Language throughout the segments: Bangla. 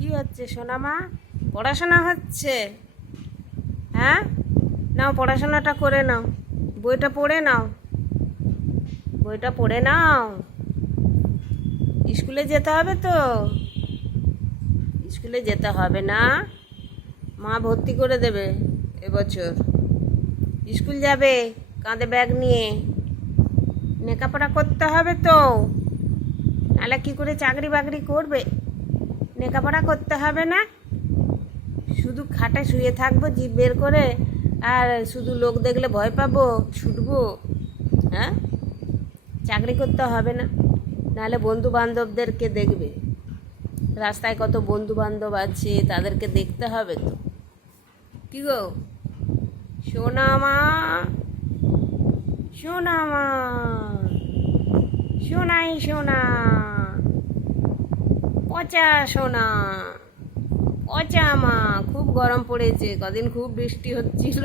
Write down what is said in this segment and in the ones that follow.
কি হচ্ছে সোনামা? পড়াশোনা হচ্ছে? হ্যাঁ, নাও পড়াশোনাটা করে নাও, বইটা পড়ে নাও, বইটা পড়ে নাও। স্কুলে যেতে হবে তো? স্কুলে যেতে হবে না, মা ভর্তি করে দেবে এবছর। স্কুল যাবে কাঁধে ব্যাগ নিয়ে, লেখাপড়া করতে হবে তো, নাহলে কী করে চাকরি বাকরি করবে? লেখাপড়া করতে হবে না, শুধু খাটে শুয়ে থাকবো জিভ বের করে, আর শুধু লোক দেখলে ভয় পাবো, ছুটবো? হ্যাঁ, চাকরি করতে হবে না, নাহলে বন্ধু বান্ধবদেরকে দেখবে, রাস্তায় কত বন্ধু বান্ধব আছে, তাদেরকে দেখতে হবে তো। কি গো সোনা মা, সোনা মা, সোনাই সোনা, পচা সোনা, পচা মা। খুব গরম পড়েছে, কদিন খুব বৃষ্টি হচ্ছিল,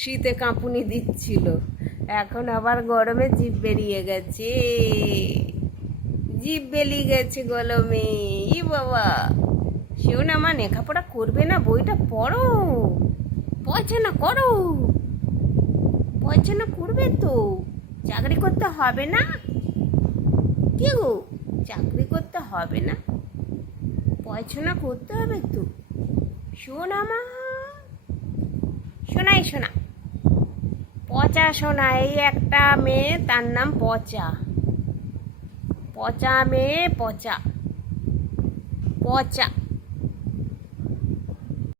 শীতে কাঁপুনি দিচ্ছিল, এখন আবার গরমে জিভ বেরিয়ে গেছে, জিভ বেরিয়ে গেছে গরমে। ই বাবা, সোনা মা লেখাপড়া করবে না, বইটা পড়ো, পড়াশোনা করো, পড়াশোনা করবে তো, চাকরি করতে হবে না? কি গো, চাকরি করতে হবে না, পড়াশোনা করতে হবে তো। শোনা মা, শোনাই শোনা, পচা সোনা। এই একটা মেয়ে, তার নাম পচা, পচা মেয়ে, পচা, পচা।